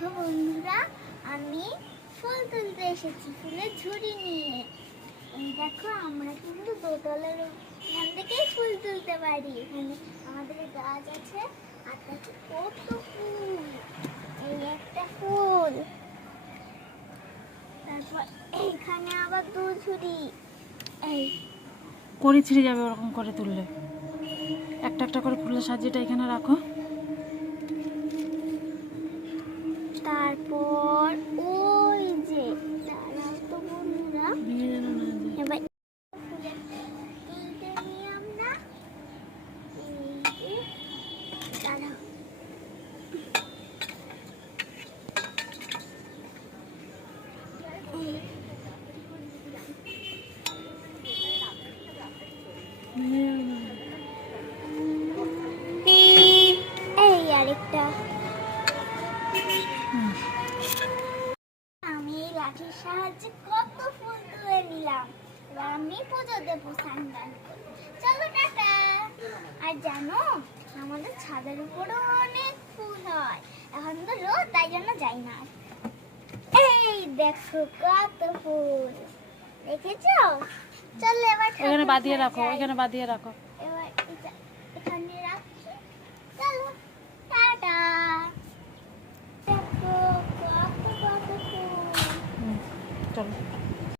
দেখো বন্ধুরা, আমি ফুল তুলতে এসেছি ফুলের ঝুড়ি নিয়ে। এই দেখো, আমরা কিন্তু দোতলার এখান থেকেই ফুল তুলতে পারি। এখানে আমাদের গাছ আছে, আর দেখো কত ফুল। এই একটা ফুল, তারপর এইখানে আবার দু ঝুড়ি। এই কড়ি ছিঁড়ে যাবে ওরকম করে তুললে। একটা একটা করে ফুলের সাজিটা এখানে রাখো। তারপর ওই যে দাঁড়াও তো বন্ধুরা, এবার ফুলের এইটা নিয়ে আমরা এই যে দাঁড়াও, এই আরেকটা। আমি এই লাঠির সাহায্যে কত ফুল তুলে নিলাম। এবার আমি পুজো দেবো, স্নান করে। চলো টাটা। আর জানো, আমাদের ছাদের উপরেও অনেক ফুল হয়। এখন তো রোদ, তাই জন্য যাই না। এই দেখো কত ফুল, দেখেছো? চলো এবার ওখানে বাঁধিয়ে রাখো, ওখানে বাঁধিয়ে রাখো।